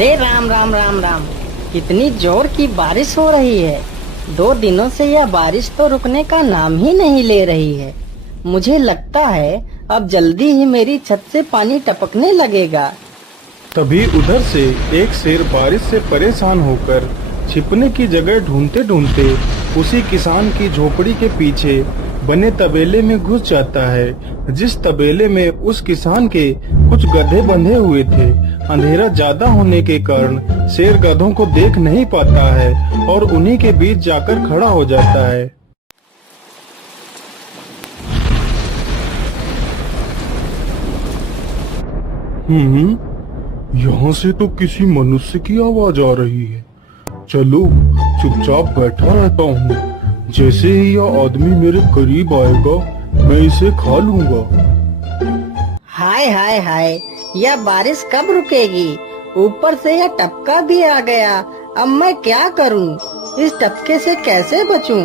अरे राम राम राम राम। कितनी जोर की बारिश हो रही है। 2 दिनों से यह बारिश तो रुकने का नाम ही नहीं ले रही है। मुझे लगता है अब जल्दी ही मेरी छत से पानी टपकने लगेगा। तभी उधर से एक शेर बारिश से परेशान होकर छिपने की जगह ढूंढते ढूंढते उसी किसान की झोपड़ी के पीछे बने तबेले में घुस जाता है, जिस तबेले में उस किसान के कुछ गधे बंधे हुए थे। अंधेरा ज्यादा होने के कारण शेर गधों को देख नहीं पाता है और उन्हीं के बीच जाकर खड़ा हो जाता है। यहाँ से तो किसी मनुष्य की आवाज आ रही है। चलो चुपचाप बैठा रहता हूँ। जैसे ही यह आदमी मेरे करीब आएगा मैं इसे खा लूंगा। हाय हाय हाय, यह बारिश कब रुकेगी? ऊपर से यह टपका भी आ गया। अब मैं क्या करूं? इस टपके से कैसे बचूं?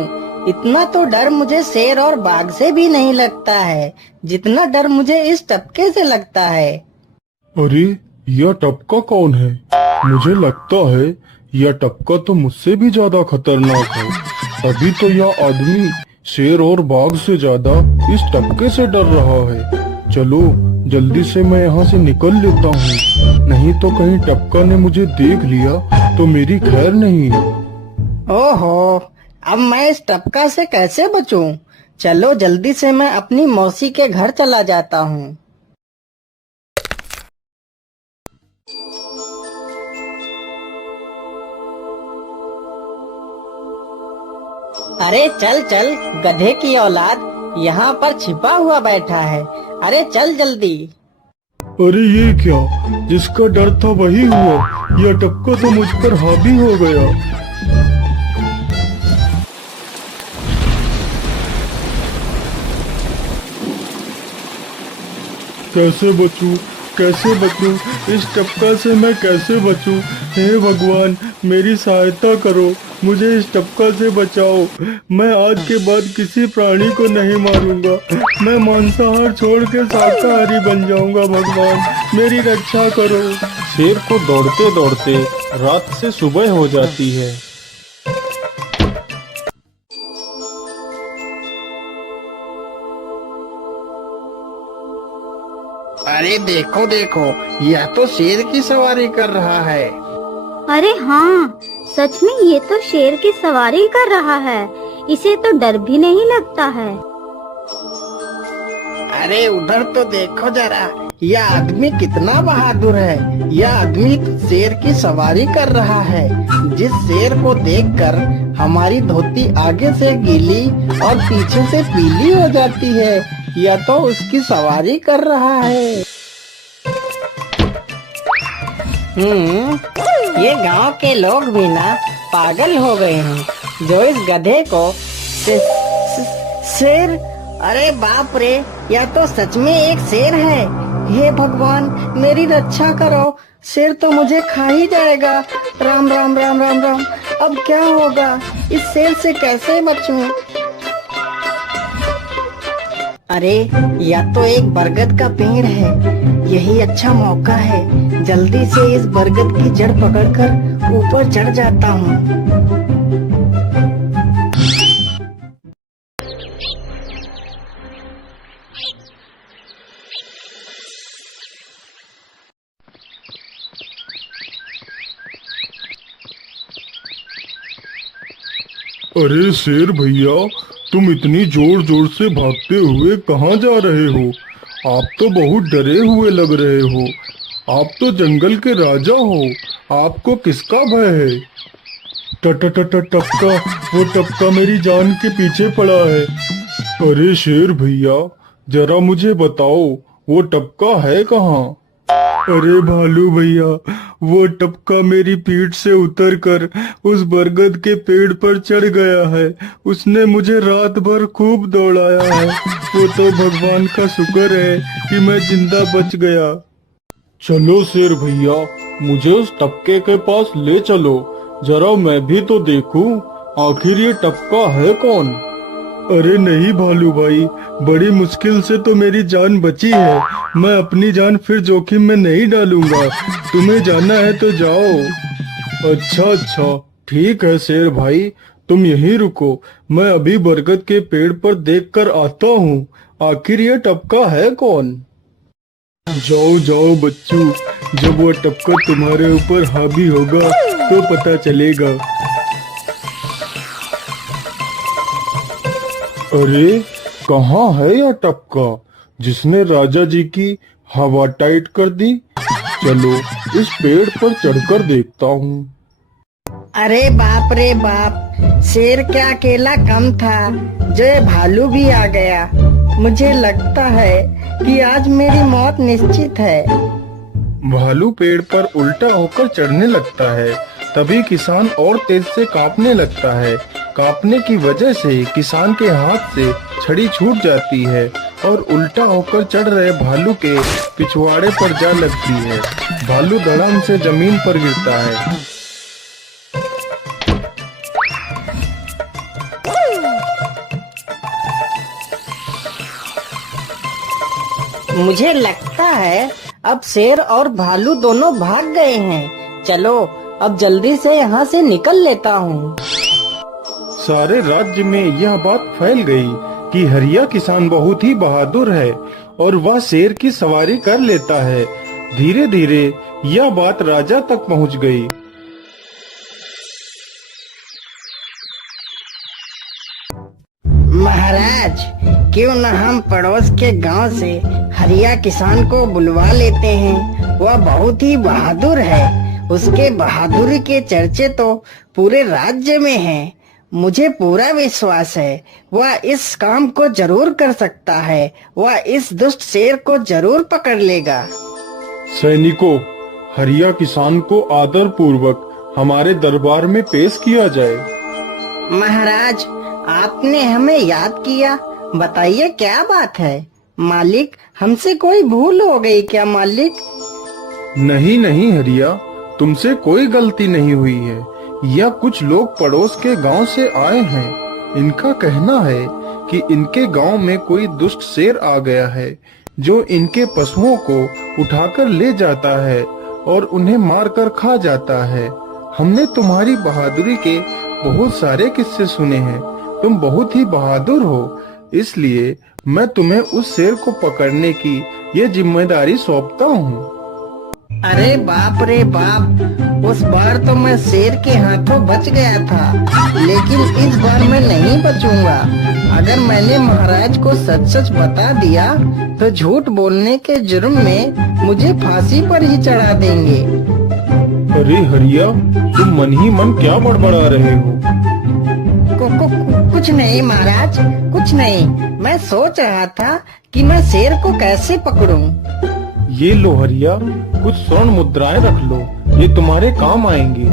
इतना तो डर मुझे शेर और बाघ से भी नहीं लगता है जितना डर मुझे इस टपके से लगता है। अरे यह टपका कौन है? मुझे लगता है यह टपका तो मुझसे भी ज्यादा खतरनाक है। अभी तो यह आदमी शेर और बाघ से ज्यादा इस टपके से डर रहा है। चलो जल्दी से मैं यहाँ से निकल लेता हूँ, नहीं तो कहीं टपका ने मुझे देख लिया तो मेरी खैर नहीं। ओहो, अब मैं इस टपका से कैसे बचूं? चलो जल्दी से मैं अपनी मौसी के घर चला जाता हूँ। अरे चल चल गधे की औलाद, यहाँ पर छिपा हुआ बैठा है। अरे चल जल्दी। अरे ये क्या, जिसका डर था वही हुआ। यह टपका तो मुझ पर हावी हो गया। कैसे बचूं? कैसे बचूं? इस टपका से मैं कैसे बचूं? हे भगवान मेरी सहायता करो, मुझे इस टपका से बचाओ। मैं आज के बाद किसी प्राणी को नहीं मारूंगा। मैं मांसाहार छोड़ के शाकाहारी बन जाऊंगा। भगवान मेरी रक्षा करो। शेर को दौड़ते दौड़ते रात से सुबह हो जाती है। अरे देखो देखो, यह तो शेर की सवारी कर रहा है। अरे हाँ, सच में ये तो शेर की सवारी कर रहा है। इसे तो डर भी नहीं लगता है। अरे उधर तो देखो जरा, यह आदमी कितना बहादुर है। यह आदमी शेर की सवारी कर रहा है। जिस शेर को देखकर हमारी धोती आगे से गीली और पीछे से पीली हो जाती है, यह तो उसकी सवारी कर रहा है। ये गांव के लोग भी ना पागल हो गए हैं जो इस गधे को शेर। अरे बाप रे, यह तो सच में एक शेर है। हे भगवान मेरी रक्षा करो, शेर तो मुझे खा ही जाएगा। राम राम राम राम राम। अब क्या होगा? इस शेर से कैसे बचूं? अरे यह तो एक बरगद का पेड़ है। यही अच्छा मौका है, जल्दी से इस बरगद की जड़ पकड़कर ऊपर चढ़ जाता हूँ। अरे शेर भैया, तुम इतनी जोर जोर से भागते हुए कहाँ जा रहे हो? आप तो बहुत डरे हुए लग रहे हो। आप तो जंगल के राजा हो, आपको किसका भय है? टपका, वो टपका मेरी जान के पीछे पड़ा है। अरे शेर भैया जरा मुझे बताओ, वो टपका है कहाँ? अरे भालू भैया, वो टपका मेरी पीठ से उतरकर उस बरगद के पेड़ पर चढ़ गया है। उसने मुझे रात भर खूब दौड़ाया है। वो तो भगवान का शुक्र है कि मैं जिंदा बच गया। चलो शेर भैया, मुझे उस टपके के पास ले चलो, जरा मैं भी तो देखूं आखिर ये टपका है कौन। अरे नहीं भालू भाई, बड़ी मुश्किल से तो मेरी जान बची है। मैं अपनी जान फिर जोखिम में नहीं डालूंगा। तुम्हें जाना है तो जाओ। अच्छा अच्छा, ठीक है शेर भाई, तुम यहीं रुको। मैं अभी बरगद के पेड़ पर देख कर आता हूँ, आखिर ये टपका है कौन। जाओ जाओ बच्चों, जब वो टपका तुम्हारे ऊपर हावी होगा तो पता चलेगा। अरे कहाँ है यह टपका जिसने राजा जी की हवा टाइट कर दी। चलो इस पेड़ पर चढ़कर देखता हूँ। अरे बाप रे बाप, शेर क्या अकेला कम था, जो ये भालू भी आ गया। मुझे लगता है कि आज मेरी मौत निश्चित है। भालू पेड़ पर उल्टा होकर चढ़ने लगता है, तभी किसान और तेज से कांपने लगता है। कांपने की वजह से किसान के हाथ से छड़ी छूट जाती है और उल्टा होकर चढ़ रहे भालू के पिछवाड़े पर जा लगती है। भालू धड़ाम से जमीन पर गिरता है। मुझे लगता है अब शेर और भालू दोनों भाग गए हैं। चलो अब जल्दी से यहाँ से निकल लेता हूँ। सारे राज्य में यह बात फैल गई कि हरिया किसान बहुत ही बहादुर है और वह शेर की सवारी कर लेता है। धीरे धीरे यह बात राजा तक पहुँच गई। महाराज, क्यों न हम पड़ोस के गांव से हरिया किसान को बुलवा लेते हैं। वह बहुत ही बहादुर है। उसके बहादुरी के चर्चे तो पूरे राज्य में हैं। मुझे पूरा विश्वास है वह इस काम को जरूर कर सकता है। वह इस दुष्ट शेर को जरूर पकड़ लेगा। सैनिकों, हरिया किसान को आदर पूर्वक हमारे दरबार में पेश किया जाए। महाराज, आपने हमें याद किया। बताइए क्या बात है। मालिक, हमसे कोई भूल हो गई क्या मालिक? नहीं नहीं हरिया, तुमसे कोई गलती नहीं हुई है। यह कुछ लोग पड़ोस के गांव से आए हैं। इनका कहना है कि इनके गांव में कोई दुष्ट शेर आ गया है जो इनके पशुओं को उठाकर ले जाता है और उन्हें मारकर खा जाता है। हमने तुम्हारी बहादुरी के बहुत सारे किस्से सुने हैं। तुम बहुत ही बहादुर हो, इसलिए मैं तुम्हें उस शेर को पकड़ने की ये जिम्मेदारी सौंपता हूँ। अरे बाप रे बाप, उस बार तो मैं शेर के हाथों बच गया था, लेकिन इस बार मैं नहीं बचूंगा। अगर मैंने महाराज को सच सच बता दिया तो झूठ बोलने के जुर्म में मुझे फांसी पर ही चढ़ा देंगे। अरे हरिया, तुम मन ही मन क्या बड़बड़ा रहे हो? कुछ नहीं महाराज, कुछ नहीं। मैं सोच रहा था कि मैं शेर को कैसे पकड़ूं। ये लो हरिया, कुछ स्वर्ण मुद्राएं रख लो, ये तुम्हारे काम आएंगी।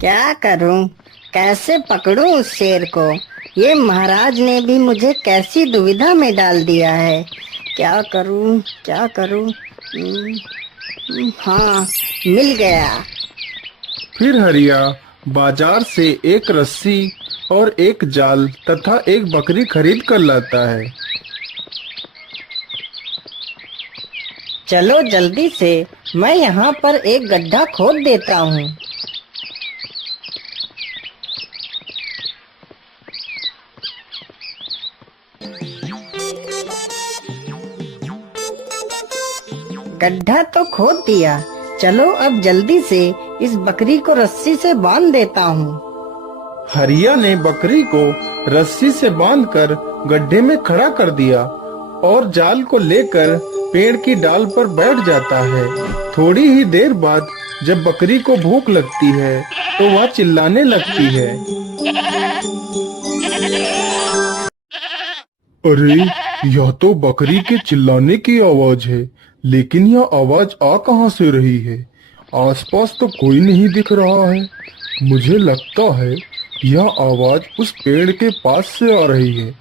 क्या करूं, कैसे पकड़ूं उस शेर को? ये महाराज ने भी मुझे कैसी दुविधा में डाल दिया है। क्या करूं, क्या करूं? हाँ, मिल गया। फिर हरिया बाजार से एक रस्सी और एक जाल तथा एक बकरी खरीद कर लाता है। चलो जल्दी से, मैं यहाँ पर एक गड्ढा खोद देता हूँ। गड्ढा तो खोद दिया। चलो अब जल्दी से इस बकरी को रस्सी से बांध देता हूँ। हरिया ने बकरी को रस्सी से बांधकर गड्ढे में खड़ा कर दिया और जाल को लेकर पेड़ की डाल पर बैठ जाता है। थोड़ी ही देर बाद जब बकरी को भूख लगती है तो वह चिल्लाने लगती है। अरे, यह तो बकरी के चिल्लाने की आवाज है, लेकिन यह आवाज आ कहां से रही है? आसपास तो कोई नहीं दिख रहा है। मुझे लगता है यह आवाज उस पेड़ के पास से आ रही है।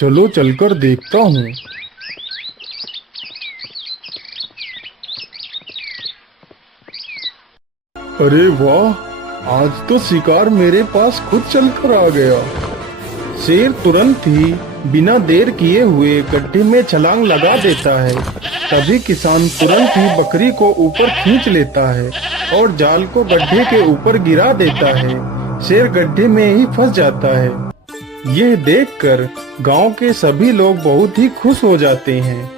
चलो चलकर देखता हूँ। अरे वाह, आज तो शिकार मेरे पास खुद चलकर आ गया। शेर तुरंत ही बिना देर किए हुए गड्ढे में छलांग लगा देता है। तभी किसान तुरंत ही बकरी को ऊपर खींच लेता है और जाल को गड्ढे के ऊपर गिरा देता है। शेर गड्ढे में ही फंस जाता है। यह देखकर गांव के सभी लोग बहुत ही खुश हो जाते हैं।